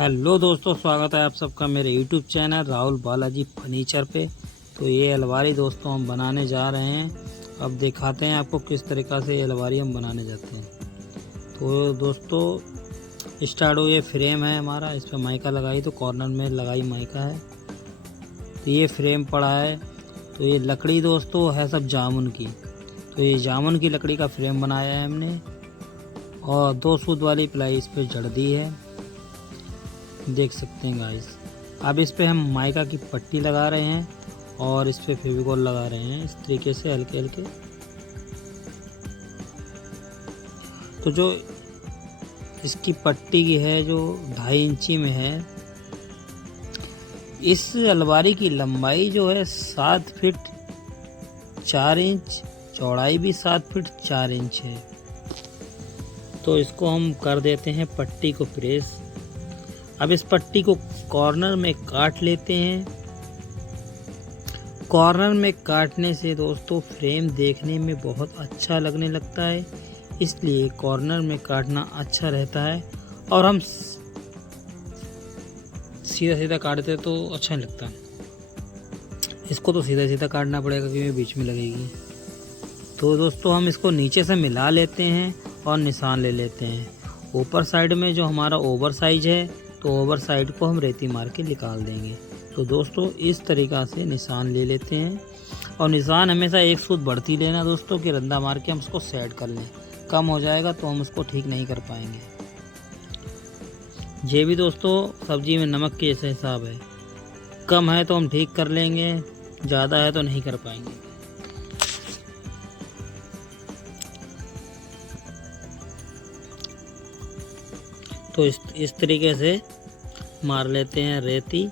Hello दोस्तों, स्वागत है आप सबका मेरे YouTube channel Rahul Balaji furniture पे। तो ये अलमारी दोस्तों हम बनाने जा रहे हैं। अब दिखाते हैं आपको किस तरीक़ा से ये अलमारी हम बनाने जाते हैं। तो दोस्तों स्टार्ट हो। ये फ्रेम है हमारा, इस पर माइका लगाई तो कॉर्नर में लगाई माइका है। तो ये फ्रेम पड़ा है। तो ये लकड़ी दोस्तों है सब जामुन की। तो ये जामुन की लकड़ी का फ्रेम बनाया है हमने और 2 सूत वाली प्लाई इस पर जड़ दी है, देख सकते हैं गाइस। अब इस पे हम माइका की पट्टी लगा रहे हैं और इस पे फेविकोल लगा रहे हैं इस तरीके से हल्के हल्के। तो जो इसकी पट्टी की है जो 2.5 इंची में है, इस अलमारी की लंबाई जो है 7 फीट 4 इंच, चौड़ाई भी 7 फीट 4 इंच है। तो इसको हम कर देते हैं पट्टी को प्रेस। अब इस पट्टी को कॉर्नर में काट लेते हैं। कॉर्नर में काटने से दोस्तों फ्रेम देखने में बहुत अच्छा लगने लगता है, इसलिए कॉर्नर में काटना अच्छा रहता है। और हम सीधा सीधा काटते तो अच्छा नहीं लगता, इसको तो सीधा सीधा काटना पड़ेगा क्योंकि बीच में लगेगी। तो दोस्तों हम इसको नीचे से मिला लेते हैं और निशान ले लेते हैं। ऊपर साइड में जो हमारा ओवर साइज है, तो ओवर साइड को हम रेती मार के निकाल देंगे। तो दोस्तों इस तरीक़ा से निशान ले लेते हैं और निशान हमेशा 1 सूत बढ़ती लेना दोस्तों, कि रंदा मार के हम उसको सेट कर लें। कम हो जाएगा तो हम उसको ठीक नहीं कर पाएंगे। ये भी दोस्तों सब्जी में नमक के जैसे हिसाब है, कम है तो हम ठीक कर लेंगे, ज़्यादा है तो नहीं कर पाएंगे। तो इस तरीके से मार लेते हैं रेती,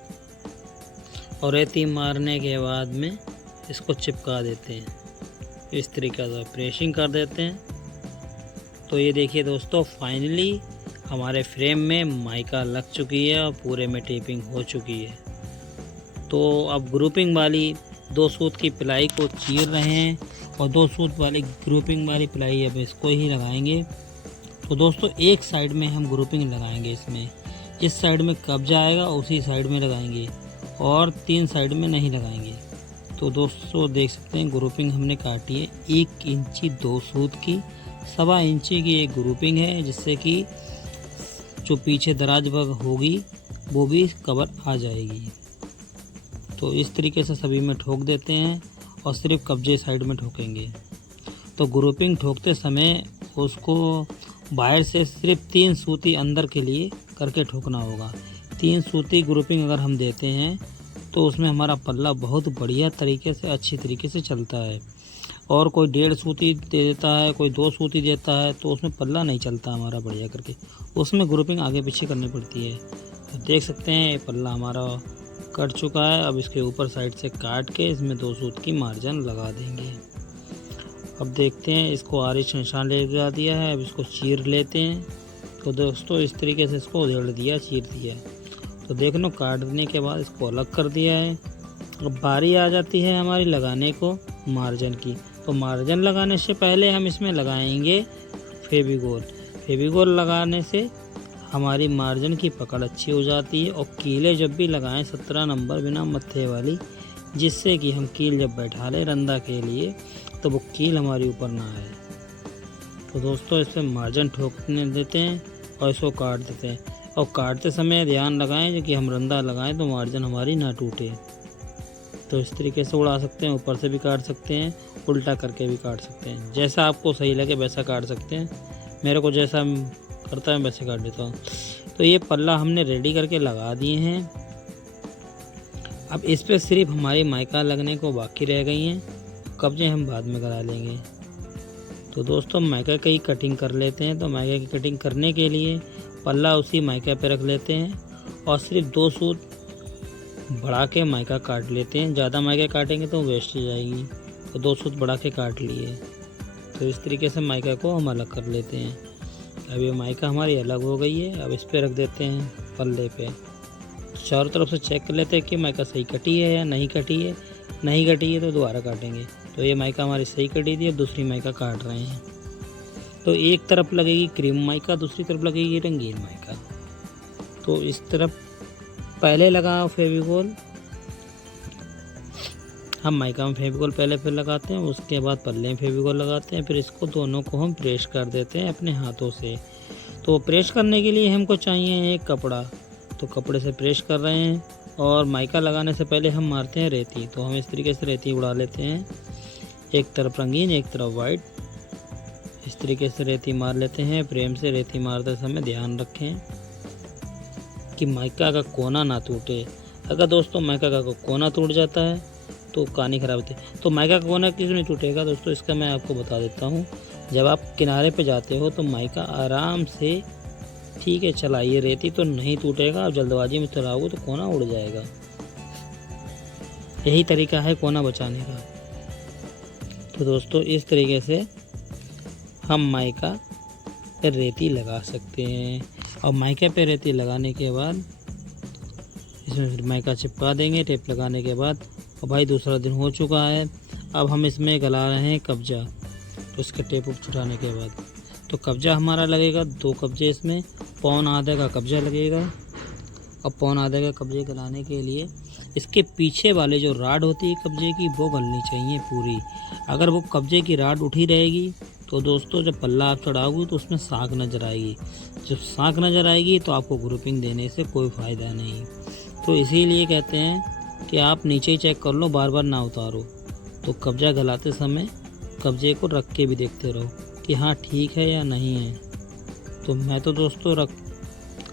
और रेती मारने के बाद में इसको चिपका देते हैं। इस तरीके से प्रेसिंग कर देते हैं। तो ये देखिए दोस्तों, फाइनली हमारे फ्रेम में माइका लग चुकी है और पूरे में टेपिंग हो चुकी है। तो अब ग्रुपिंग वाली 2 सूत की प्लाई को चीर रहे हैं और 2 सूत वाली ग्रुपिंग वाली प्लाई अब इसको ही लगाएंगे। तो दोस्तों एक साइड में हम ग्रुपिंग लगाएंगे, इसमें जिस साइड में कब्जा आएगा उसी साइड में लगाएंगे और 3 साइड में नहीं लगाएंगे। तो दोस्तों देख सकते हैं ग्रुपिंग हमने काटी है 1 इंची 2 सूत की, 1.25 इंची की एक ग्रुपिंग है, जिससे कि जो पीछे दराज भाग होगी वो भी कवर आ जाएगी। तो इस तरीके से सभी में ठोक देते हैं और सिर्फ कब्जे साइड में ठोकेंगे। तो ग्रुपिंग ठोकते समय उसको बाहर से सिर्फ 3 सूती अंदर के लिए करके ठोकना होगा। 3 सूती ग्रुपिंग अगर हम देते हैं तो उसमें हमारा पल्ला बहुत बढ़िया तरीके से अच्छी तरीके से चलता है। और कोई 1.5 सूती दे देता है, कोई 2 सूती देता है, तो उसमें पल्ला नहीं चलता हमारा बढ़िया करके, उसमें ग्रुपिंग आगे पीछे करनी पड़ती है। तो देख सकते हैं ये पल्ला हमारा कट चुका है। अब इसके ऊपर साइड से काट के इसमें 2 सूत की मार्जिन लगा देंगे। अब देखते हैं, इसको आरिश निशान लगा दिया है, अब इसको चीर लेते हैं। तो दोस्तों इस तरीके से इसको उधेड़ दिया, चीर दिया। तो देख लो काटने के बाद इसको अलग कर दिया है। अब बारी आ जाती है हमारी लगाने को मार्जिन की। तो मार्जिन लगाने से पहले हम इसमें लगाएंगे फेविकोल। फेविकोल लगाने से हमारी मार्जिन की पकड़ अच्छी हो जाती है। और कीलें जब भी लगाएं 17 नंबर बिना मत्थे वाली, जिससे कि हम कील जब बैठा लें रंदा के लिए तो वो कील हमारी ऊपर ना आए। तो दोस्तों इस पर मार्जिन ठोकने देते हैं और इसको काट देते हैं। और काटते समय ध्यान लगाएं जो कि हम रंदा लगाएं तो मार्जिन हमारी ना टूटे। तो इस तरीके से उड़ा सकते हैं, ऊपर से भी काट सकते हैं, उल्टा करके भी काट सकते हैं, जैसा आपको सही लगे वैसा काट सकते हैं। मेरे को जैसा करता है वैसे काट देता हूँ। तो ये पल्ला हमने रेडी करके लगा दिए हैं। अब इस पर सिर्फ हमारी माइका लगने को बाकी रह गई हैं, कब्जे हम बाद में करा लेंगे। तो दोस्तों माइका की कटिंग कर लेते हैं। तो माइका की कटिंग करने के लिए पल्ला उसी माइका पे रख लेते हैं और सिर्फ 2 सूत बढ़ा के माइका काट लेते हैं। ज़्यादा माइका काटेंगे तो वेस्ट हो जाएगी, तो 2 सूत बढ़ा के काट लिए। तो इस तरीके से माइका को हम अलग कर लेते हैं। अब ये माइका हमारी अलग हो गई है। अब इस पर रख देते हैं पल्ले पे। चारों तरफ से चेक कर लेते हैं कि माइका सही कटी है या नहीं कटी है। नहीं कटी है तो दोबारा काटेंगे। तो ये माइका हमारी सही कटी थी, अब दूसरी माइका काट रहे हैं। तो एक तरफ लगेगी क्रीम माइका, दूसरी तरफ लगेगी रंगीन माइका। तो इस तरफ पहले लगाओ फेविकोल, हम माइका में फेविकोल पहले फिर लगाते हैं, उसके बाद पल्ले में फेविकोल लगाते हैं, फिर इसको दोनों को हम प्रेस कर देते हैं अपने हाथों से। तो प्रेस करने के लिए हमको चाहिए एक कपड़ा, तो कपड़े से प्रेस कर रहे हैं। और माइका लगाने से पहले हम मारते हैं रेती, तो हम इस तरीके से रेती उड़ा लेते हैं, एक तरफ रंगीन एक तरफ वाइट। इस तरीके से रेती मार लेते हैं। प्रेम से रेती मारते समय ध्यान रखें कि माइका का कोना ना टूटे। अगर दोस्तों माइका का कोना टूट जाता है तो कहानी खराब होती है। तो माइका का कोना क्यों नहीं टूटेगा दोस्तों, इसका मैं आपको बता देता हूँ। जब आप किनारे पे जाते हो तो माइका आराम से ठीक है चलाइए, रेती तो नहीं टूटेगा। आप जल्दबाजी में चलाओगे तो कोना उड़ जाएगा। यही तरीका है कोना बचाने का। तो दोस्तों इस तरीके से हम माइका पे रेती लगा सकते हैं। और माइका पे रेती लगाने के बाद इसमें फिर माइका चिपका देंगे टेप लगाने के बाद। और भाई दूसरा दिन हो चुका है, अब हम इसमें गला रहे हैं कब्जा। तो इसके टेप उप छुटाने के बाद तो कब्जा हमारा लगेगा 2 कब्जे, इसमें पौन आधे का कब्जा लगेगा। और पौन आधे का कब्जे गलाने के लिए इसके पीछे वाले जो राड होती है कब्जे की वो गलनी चाहिए पूरी। अगर वो कब्जे की राड उठी रहेगी तो दोस्तों जब पल्ला आप चढ़ाओगे तो उसमें साग नजर आएगी। जब साग नजर आएगी तो आपको ग्रुपिंग देने से कोई फ़ायदा नहीं। तो इसीलिए कहते हैं कि आप नीचे ही चेक कर लो, बार बार ना उतारो। तो कब्जा गलाते समय कब्जे को रख के भी देखते रहो कि हाँ ठीक है या नहीं है। तो मैं तो दोस्तों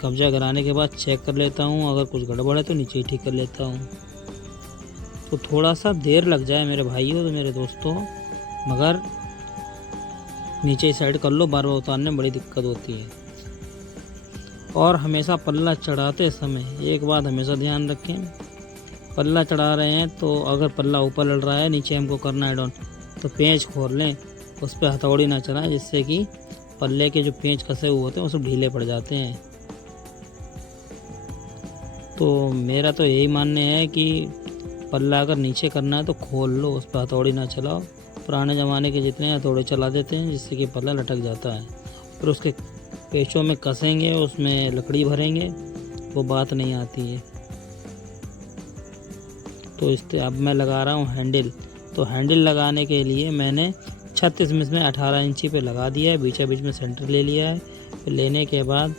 कब्जा गलाने के बाद चेक कर लेता हूँ, अगर कुछ गड़बड़ है तो नीचे ही ठीक कर लेता हूँ। तो थोड़ा सा देर लग जाए मेरे भाइयों तो मेरे दोस्तों, मगर नीचे साइड कर लो, बार बार उतारने में बड़ी दिक्कत होती है। और हमेशा पल्ला चढ़ाते समय एक बात हमेशा ध्यान रखें, पल्ला चढ़ा रहे हैं तो अगर पल्ला ऊपर लड़ रहा है नीचे हमको करना है डाउन, तो पेंच खोल लें, उस पर हथौड़ी ना चलाएं, जिससे कि पल्ले के जो पेंच कसे हुए होते हैं वो सब ढीले पड़ जाते हैं। तो मेरा तो यही मानना है कि पल्ला अगर नीचे करना है तो खोल लो, उस पर हथौड़ी ना चलाओ। पुराने ज़माने के जितने हथौड़े चला देते हैं जिससे कि पल्ला लटक जाता है। फिर उसके पेचों में कसेंगे, उसमें लकड़ी भरेंगे, वो बात नहीं आती है। तो अब मैं लगा रहा हूँ हैंडल। तो हैंडल लगाने के लिए मैंने 36 में 18 इंची पे लगा दिया है, बीचा बीच में सेंटर ले लिया है। फिर लेने के बाद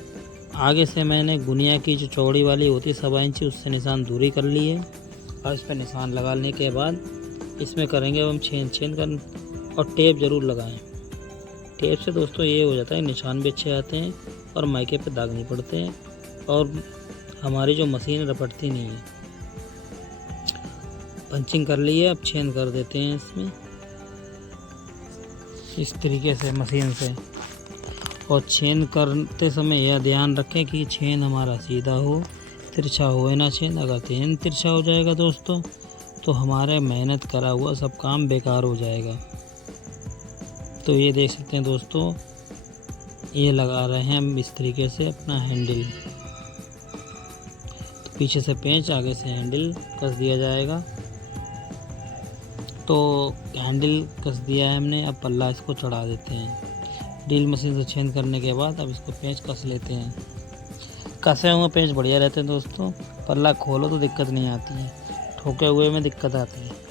आगे से मैंने गुनिया की जो चौड़ी वाली होती है 1.25 इंची, उससे निशान दूरी कर ली है। और इस पर निशान लगाने के बाद इसमें करेंगे हम छेद कर, और टेप ज़रूर लगाएं। टेप से दोस्तों ये हो जाता है निशान भी अच्छे आते हैं और माइके पे दाग नहीं पड़ते हैं और हमारी जो मशीन रपटती नहीं है। पंचिंग कर ली है, अब छेद कर देते हैं इसमें इस तरीके से मशीन से। और छेद करते समय यह ध्यान रखें कि छेद हमारा सीधा हो, तिरछा हो ना छेद। अगर छेद तिरछा हो जाएगा दोस्तों तो हमारे मेहनत करा हुआ सब काम बेकार हो जाएगा। तो ये देख सकते हैं दोस्तों, ये लगा रहे हैं हम इस तरीके से अपना हैंडल। तो पीछे से पेंच, आगे से हैंडल कस दिया जाएगा। तो हैंडल कस दिया है हमने, अब पल्ला इसको चढ़ा देते हैं। ड्रिल मशीन से छेद करने के बाद अब इसको पेंच कस लेते हैं। कसे हुए पेंच बढ़िया रहते हैं दोस्तों, पल्ला खोलो तो दिक्कत नहीं आती है, ठोके हुए में दिक्कत आती है।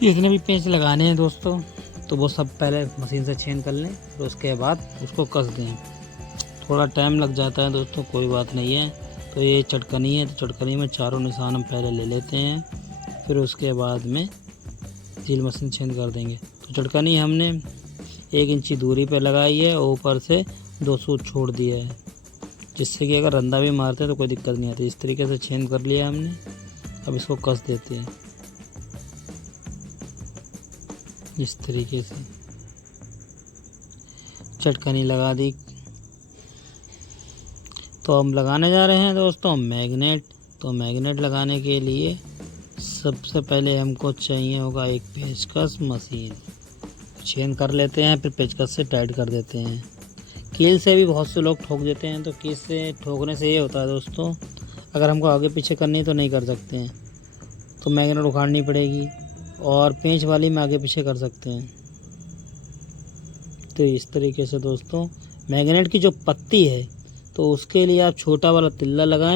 जितने भी पेंच लगाने हैं दोस्तों तो वो सब पहले मशीन से छेद कर लें, फिर उसके बाद उसको कस दें। थोड़ा टाइम लग जाता है दोस्तों, कोई बात नहीं है। तो ये चटकनी है, तो चटकनी में चारों निशान हम पहले ले लेते हैं, फिर उसके बाद में ड्रिल मशीन छेद कर देंगे। तो चटकनी हमने 1 इंची दूरी पे लगाई है और ऊपर से 2 सूत छोड़ दिया है, जिससे कि अगर रंधा भी मारते हैं तो कोई दिक्कत नहीं आती। इस तरीके से छेद कर लिया हमने, अब इसको कस देते हैं इस तरीके से। चटकनी लगा दी। तो हम लगाने जा रहे हैं दोस्तों मैग्नेट। तो मैग्नेट लगाने के लिए सबसे पहले हमको चाहिए होगा एक पेचकस मशीन। छेद कर लेते हैं, फिर पेचकस से टाइट कर देते हैं। कील से भी बहुत से लोग ठोक देते हैं, तो कील से ठोकने से ये होता है दोस्तों, अगर हमको आगे पीछे करनी तो नहीं कर सकते हैं, तो मैग्नेट उखाड़नी पड़ेगी। और पेंच वाली में आगे पीछे कर सकते हैं। तो इस तरीके से दोस्तों मैग्नेट की जो पत्ती है तो उसके लिए आप छोटा वाला तिल्ला लगाएं।